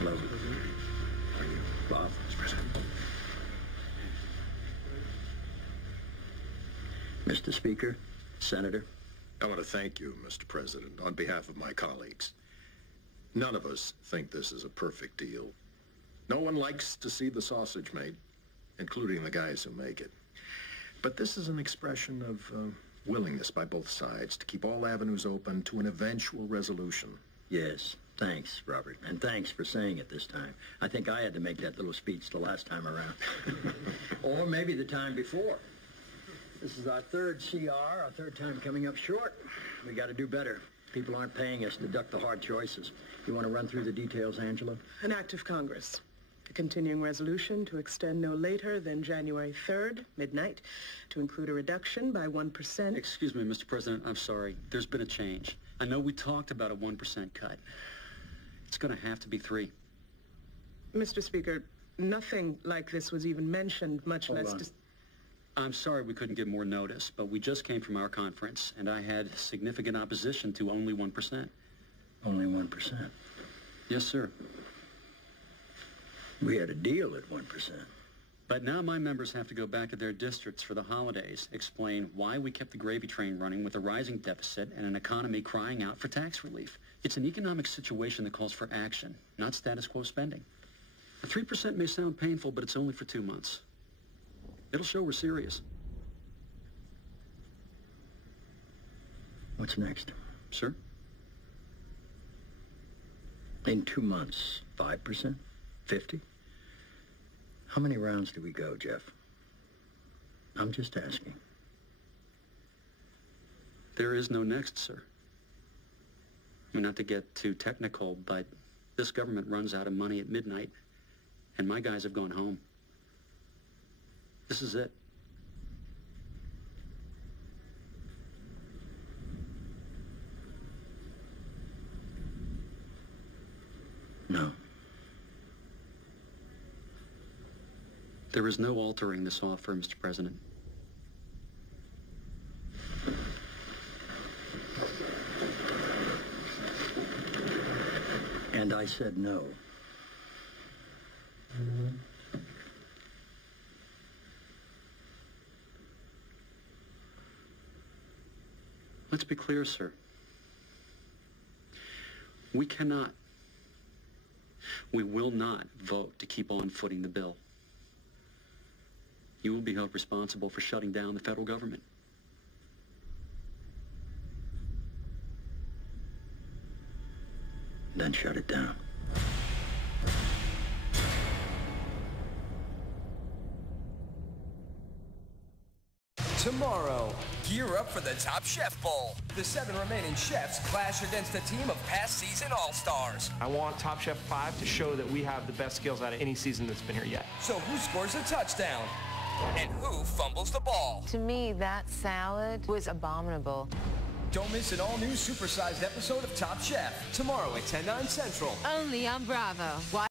Hello. Bob. Mr. Speaker, Senator. I want to thank you, Mr. President, on behalf of my colleagues. None of us think this is a perfect deal. No one likes to see the sausage made, including the guys who make it. But this is an expression of willingness by both sides to keep all avenues open to an eventual resolution. Yes, thanks, Robert. And thanks for saying it this time. I think I had to make that little speech the last time around. Or maybe the time before. This is our third CR, our third time coming up short. We got to do better. People aren't paying us to duck the hard choices. You want to run through the details, Angela? An act of Congress. A continuing resolution to extend no later than January 3rd, midnight, to include a reduction by 1%. Excuse me, Mr. President, I'm sorry. There's been a change. I know we talked about a 1% cut. It's going to have to be 3%. Mr. Speaker, nothing like this was even mentioned, much less... I'm sorry we couldn't give more notice, but we just came from our conference, and I had significant opposition to only 1%. Only 1%? Yes, sir. We had a deal at 1%. But now my members have to go back to their districts for the holidays, explain why we kept the gravy train running with a rising deficit and an economy crying out for tax relief. It's an economic situation that calls for action, not status quo spending. The 3% may sound painful, but it's only for 2 months. It'll show we're serious. What's next? Sir? In 2 months, 5%? 50? How many rounds do we go, Jeff? I'm just asking. There is no next, sir. I mean, not to get too technical, but this government runs out of money at midnight, and my guys have gone home. This is it. No. There is no altering this offer, Mr. President. And I said no. Let's be clear, sir. We cannot, we will not vote to keep on footing the bill. You will be held responsible for shutting down the federal government. Then shut it down. Tomorrow, gear up for the Top Chef Bowl. The 7 remaining chefs clash against a team of past season all-stars. I want Top Chef 5 to show that we have the best skills out of any season that's been here yet. So who scores a touchdown? And who fumbles the ball? To me, that salad was abominable. Don't miss an all-new supersized episode of Top Chef. Tomorrow at 10/9 Central. Only on Bravo.